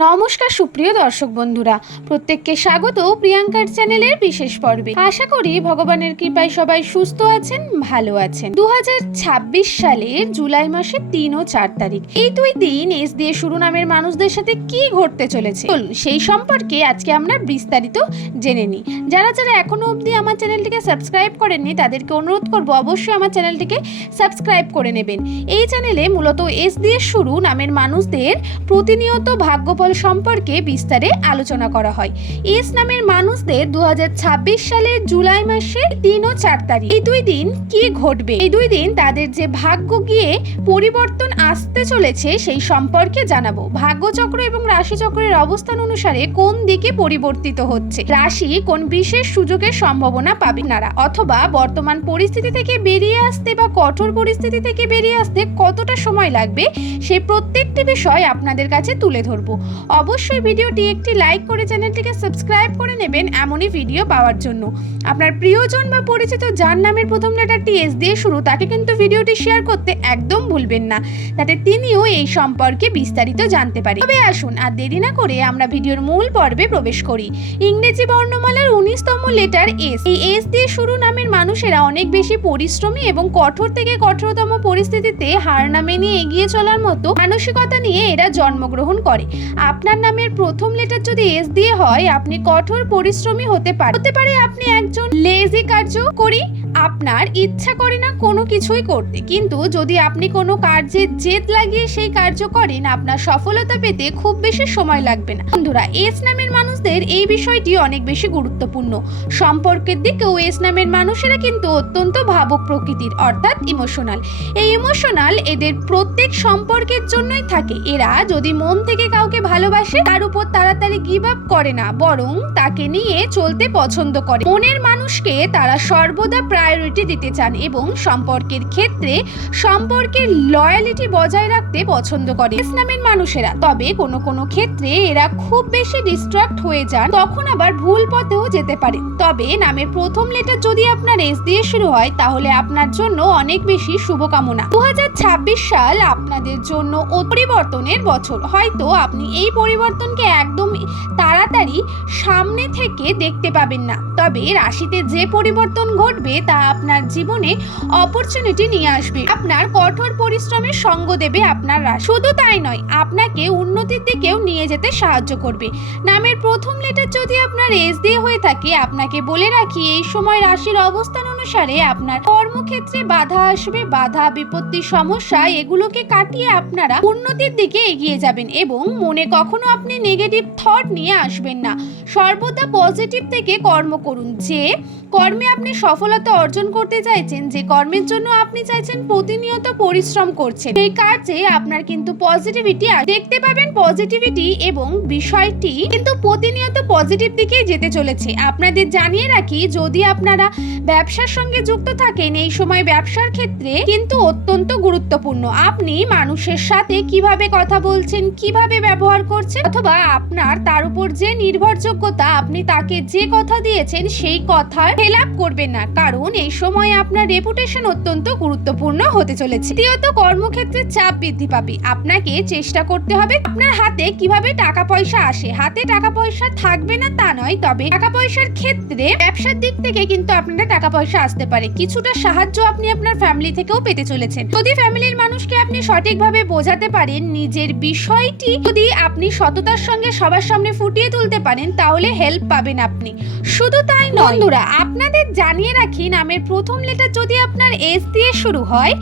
নমস্কার সুপ্রিয় দর্শক বন্ধুরা, প্রত্যেককে স্বাগত প্রিয়াঙ্কার চ্যানেলের বিশেষ পর্বে। আশা করি ভগবানের কৃপায় সবাই সুস্থ আছেন, ভালো আছেন। 2026 সালের জুলাই মাসের 3 ও 4 তারিখ এই দুই দিন এস দিয়ে শুরু নামের মানুষদের সাথে কি ঘটতে চলেছে চলুন সেই সম্পর্কে আজকে আমরা বিস্তারিত জেনে নিই। যারা যারা এখনো অবধি আমার চ্যানেলটিকে সাবস্ক্রাইব করেননি তাদেরকে অনুরোধ করব অবশ্যই আমার চ্যানেলটিকে সাবস্ক্রাইব করে নেবেন। এই চ্যানেলে মূলত এস দিয়ে শুরু নামের মানুষদের প্রতিনিয়ত ভাগ্যফল সম্পর্কে বিস্তারে আলোচনা করা হয়। এস নামের মানুষদের 2026 সালের জুলাই মাসের 3 ও 4 তারিখ এই দুই দিন কি ঘটবে, এই দুই দিন তাদের যে ভাগ্য গিয়ে পরিবর্তন আসতে চলেছে সেই সম্পর্কে জানাবো। ভাগ্যচক্র এবং রাশিচক্রের অবস্থান অনুসারে কোন দিকে পরিবর্তিত হচ্ছে, রাশি কোন বিশেষ সুযোগের সম্ভাবনা পাবে নারা, অথবা বর্তমান পরিস্থিতি থেকে বেরিয়ে আসতে বা কঠোর পরিস্থিতি থেকে বেরিয়ে আসতে কতটা সময় লাগবে, সেই প্রত্যেকটি বিষয় আপনাদের কাছে তুলে ধরবো। অবশ্যই ভিডিওটি একটি লাইক করে চ্যানেলটিকে সাবস্ক্রাইব করে নেবেন এমনই ভিডিও পাওয়ার জন্য। আপনার প্রিয়জন বা পরিচিত যার নামের প্রথম লেটারটি এস দিয়ে শুরু তাকে কিন্তু ভিডিওটি শেয়ার করতে একদম ভুলবেন না, যাতে তিনিও এই সম্পর্কে বিস্তারিত জানতে পারে। তবে আসুন আর দেরি না করে আমরা ভিডিওর মূল পর্বে প্রবেশ করি। ইংরেজি বর্ণমালার 19তম লেটার এস। এই এস দিয়ে শুরু নামের মানুষেরা অনেক বেশি পরিশ্রমী এবং কঠোর থেকে কঠোরতম পরিস্থিতিতে হার না মেনে এগিয়ে চলার মতো মানসিকতা নিয়ে এরা জন্মগ্রহণ করে। আপনার নামের প্রথম লেটার যদি এস দিয়ে হয় আপনি কঠোর পরিশ্রমী হতে পারে আপনি একজন লেজি কার্যকরী, আপনার ইচ্ছা করে না কোনো কিছুই করতে, কিন্তু যদি আপনি কোনো কার্যে জেদ লাগিয়ে সেই কার্য করেন আপনার সফলতা পেতে খুব বেশি সময় লাগবে না। বন্ধুরা, এস নামের মানুষদের এই বিষয়টি অনেক বেশি গুরুত্বপূর্ণ। সম্পর্কের দিকেও এস নামের মানুষেরা কিন্তু অত্যন্ত ভাবুক প্রকৃতির, অর্থাৎ ইমোশনাল। এই ইমোশনাল এদের প্রত্যেক সম্পর্কের জন্যই থাকে। এরা যদি মন থেকে কাউকে ভালোবাসে তার উপর তাড়াতাড়ি গিভ আপ করে না, বরং তাকে নিয়ে চলতে পছন্দ করে। মনের মানুষকে তারা সর্বদা প্রায়োরিটি দিতে চান এবং সম্পর্কের ক্ষেত্রে সম্পর্কের লয়ালিটি বজায় রাখতে পছন্দ করে এস নামের মানুষেরা। তবে কোনো কোনো ক্ষেত্রে এরা খুব বেশি ডিস্ট্রাক্ট হয়ে যান, তখন আবার ভুল পথেও যেতে পারে। তবে নামের প্রথম লেটার যদি আপনার এস দিয়ে শুরু হয় তাহলে আপনার জন্য অনেক বেশি শুভকামনা। 2026 সাল আপনাদের জন্য পরিবর্তনের বছর। হয়তো আপনি এই পরিবর্তনকে একদম তাড়াতাড়ি সামনে থেকে দেখতে পাবেন না, তবে রাশিতে যে পরিবর্তন ঘটবে তা আপনার জীবনে অপরচুনিটি নিয়ে আসবে। আপনার কঠোর পরিশ্রমের সঙ্গ দেবে আপনার রাশি। শুধু তাই নয়, আপনাকে উন্নতির দিকেও নিয়ে যেতে সাহায্য করবে। নামের প্রথম লেটার যদি আপনার এস দিয়ে হয়ে থাকে আপনাকে বলে রাখি এই সময় রাশির অবস্থান অনুসারে আপনার কর্মক্ষেত্রে বাধা আসবে। বাধা, বিপত্তি, সমস্যা এগুলোকে কাটিয়ে আপনারা উন্নতির দিকে এগিয়ে যাবেন এবং মনে কখনো আপনি নেগেটিভ থট নিয়ে আসবেন না। সর্বদা পজিটিভ থেকে কর্ম করুন। যে কর্মে আপনি সফলতা অর্জন করতে চাইছেন, যে কর্মের জন্য আপনি চাইছেন প্রতিনিয়ত পরিশ্রম করছেন, সেই কাজে আপনার কিন্তু পজিটিভিটি দেখতে পাবেন। পজিটিভিটি এবং বিষয়টি কিন্তু প্রতিনিয়ত পজিটিভ দিকে যেতে চলেছে। আপনাদের জানিয়ে রাখি, যদি আপনারা ব্যবসার সঙ্গে যুক্ত থাকেন এই সময় ব্যবসার ক্ষেত্রে কিন্তু অত্যন্ত গুরুত্বপূর্ণ। আপনি মানুষের সাথে কিভাবে কথা বলছেন, কিভাবে ব্যবহার করছেন, অথবা আপনার তার উপর যে নির্ভরযোগ্যতা, আপনি তাকে যে কথা দিয়েছেন সেই কথার খেলাপ করবেন না, কারণ এই সময় আপনার রেপুটেশন অত্যন্ত গুরুত্বপূর্ণ হতে চলেছে। দ্বিতীয়ত, কর্মক্ষেত্রে চাপ বৃদ্ধি পাবে। আপনাকে চেষ্টা করতে হবে আপনার হাতে কিভাবে টাকা পয়সা আসে। হাতে টাকা পয়সা থাকবে না তা নয়, তবে টাকা পয়সার ক্ষেত্রে ব্যবসার দিক থেকে কিন্তু আপনার টাকা পয়সা আসতে পারে। কিছুটা সাহায্য আপনি আপনার ফ্যামিলি থেকেও পেতে চলেছেন। যদি ফ্যামিলির মানুষকে আপনি সঠিকভাবে বোঝাতে পারেন, নিজের বিষয়টি যদি আপনি সততার সঙ্গে সবার সামনে ফুটিয়ে তুলতে পারেন তাহলে হেল্প পাবেন আপনি। শুধু তাই নয় বন্ধুরা, আপনাদের জানিয়ে রাখি নামের প্রথম লেটার যদি আপনার এস দিয়ে শুরু হয়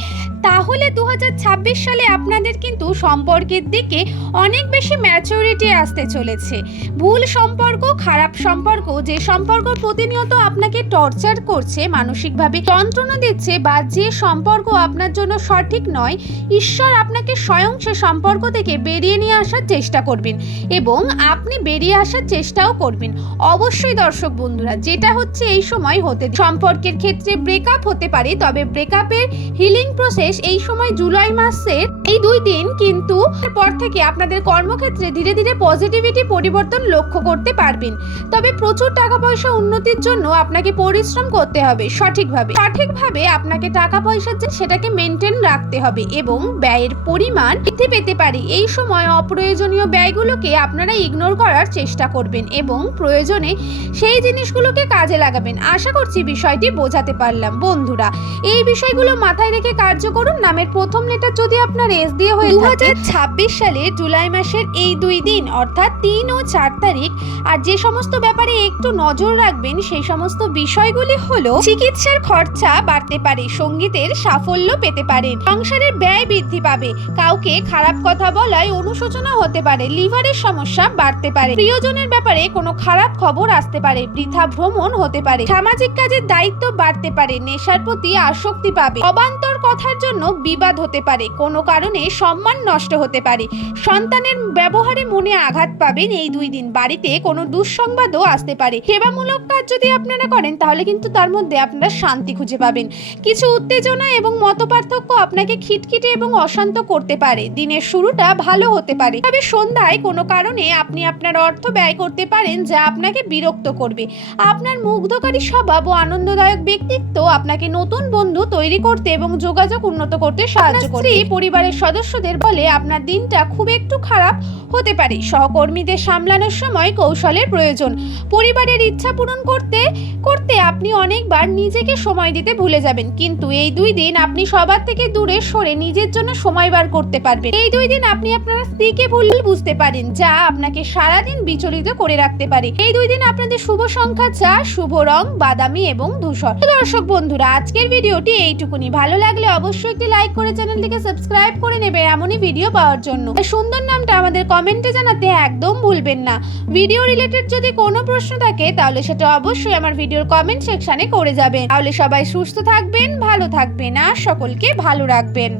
তাহলে 2026 সালে আপনাদের কিন্তু সম্পর্কের দিকে অনেক বেশি ম্যাচুরিটি আসতে চলেছে। ভুল সম্পর্ক, খারাপ সম্পর্ক, যে সম্পর্ক প্রতিনিয়ত আপনাকে টর্চার করছে, মানসিকভাবে যন্ত্রণা দিচ্ছে, বা যে সম্পর্ক আপনার জন্য সঠিক নয়, ঈশ্বর আপনাকে স্বয়ং সে সম্পর্ক থেকে বেরিয়ে নিয়ে আসার চেষ্টা করবেন এবং আপনি বেরিয়ে আসার চেষ্টাও করবেন। অবশ্যই দর্শক বন্ধুরা, যেটা হচ্ছে এই সময় হতে সম্পর্কের ক্ষেত্রে ক্ষেত্রে ব্রেকআপ হতে পারে, তবে ব্রেকআপের হিলিং প্রসেস এই সময় জুলাই মাসের এই 2 দিন কিন্তু পর থেকে আপনাদের কর্মক্ষেত্রে ধীরে ধীরে পজিটিভিটি পরিবর্তন লক্ষ্য করতে পারবেন। তবে প্রচুর টাকা পয়সা উন্নতির জন্য আপনাকে পরিশ্রম করতে হবে সঠিকভাবে আপনাকে টাকা পয়সা যে সেটাকে মেনটেন রাখতে হবে এবং ব্যয়ের পরিমাণ বৃদ্ধি পেতে পারে। এই সময় অপ্রয়োজনীয় ব্যয়গুলোকে আপনারা ইগনোর করার চেষ্টা করবেন এবং প্রয়োজনে সেই জিনিসগুলোকে কাজে লাগাবেন। আশা করছি বিষয়টি বোঝাতে পারলাম। বন্ধুরা, এই বিষয়গুলো মাথায় রেখে কার্য করুন। নামের প্রথম লেটার যদি আপনার এস দিয়ে হয়ে 2026 সালে জুলাই মাসের এই 2 দিন অর্থাৎ 3 ও 4 তারিখ, আর যে সমস্ত ব্যাপারে একটু নজর রাখবেন সেই সমস্ত বিষয়গুলি হলো চিকিৎসার খরচা বাড়তে পারে, সঙ্গীতের সাফল্য পেতে পারেন, সংসারের ব্যয় বৃদ্ধি পাবে, কাউকে খারাপ কথা বলায় অনুশোচনা হতে পারে, লিভারের সমস্যা বাড়তে পারে, প্রিয়জনের ব্যাপারে কোনো খারাপ খবর আসতে পারে, বৃথা ভ্রমণ হতে পারে, সামাজিক কাজের দায়িত্ব বাড়তে পারে, নেশার প্রতি আসক্তি পাবে, অবান্তর কথার জন্য বিবাদ হতে পারে, কোনো কারণে সম্মান নষ্ট হতে পারে, সন্তানের ব্যবহারে মনে আঘাত পাবেন। এই 2 দিন বাড়িতে কোনো দুঃসংবাদও আসতে পারে। সেবামূলক কাজ যদি আপনারা করেন তাহলে কিন্তু তার মধ্যে আপনারা শান্তি খুঁজে পাবেন। কিছু উত্তেজনা এবং মতপার্থক্য আপনাকে খিটখিটে এবং অশান্ত করতে পারে। দিনের শুরুটা ভালো হতে পারে, তবে সন্ধ্যায় কোনো কারণে আপনি আপনার অর্থ ব্যয় করতে পারেন যা আপনাকে বিরক্ত করবে। আপনার মুগ্ধকারী স্বভাব ও আনন্দদায়ক ব্যক্তিত্ব আপনাকে নতুন বন্ধু তৈরি করতে এবং যোগাযোগ উন্নত করতে সাহায্য করবে। পরিবারের সদস্যদের বলে আপনার দিনটা খুব একটু খারাপ হতে পারে। সহকর্মীদের সামলানোর সময় কৌশলের প্রয়োজন। পরিবারের ইচ্ছা পূরণ করতে করতে আপনি অনেকবার নিজেকে সময় দিতে ভুলে যাবেন, কিন্তু এই 2 দিন আপনি সবার থেকে দূরে সরে নিজের জন্য সময় বার করতে পারবেন। এই 2 দিন আপনি আপনার স্ত্রীকে ভুল বুঝতে পারেন যা আপনাকে সারাদিন বিচলিত করে রাখতে পারে। এই 2 দিন আপনাদের শুভ সংখ্যা 4, শুভ রং বাদামি এবং ধূসর। দর্শক বন্ধুরা, আজকের ভিডিওটি এইটুকুনি। ভালো লাগলে অবশ্যই একটি লাইক করে চ্যানেলটিকে সাবস্ক্রাইব করে নেবে এমনই ভিডিও পাওয়ার জন্য। সুন্দর নামটা আমাদের কমেন্টে জানাতে একদম ভুলবেন না। ভিডিও রিলেটেড যদি কোনো প্রশ্ন থাকে তাহলে সেটা অবশ্যই আমার ভিডিওর কমেন্ট সেকশনে করে যাবেন। তাহলে সবাই সুস্থ থাকবেন, ভালো থাকবেন আর সকলকে ভালো রাখবেন।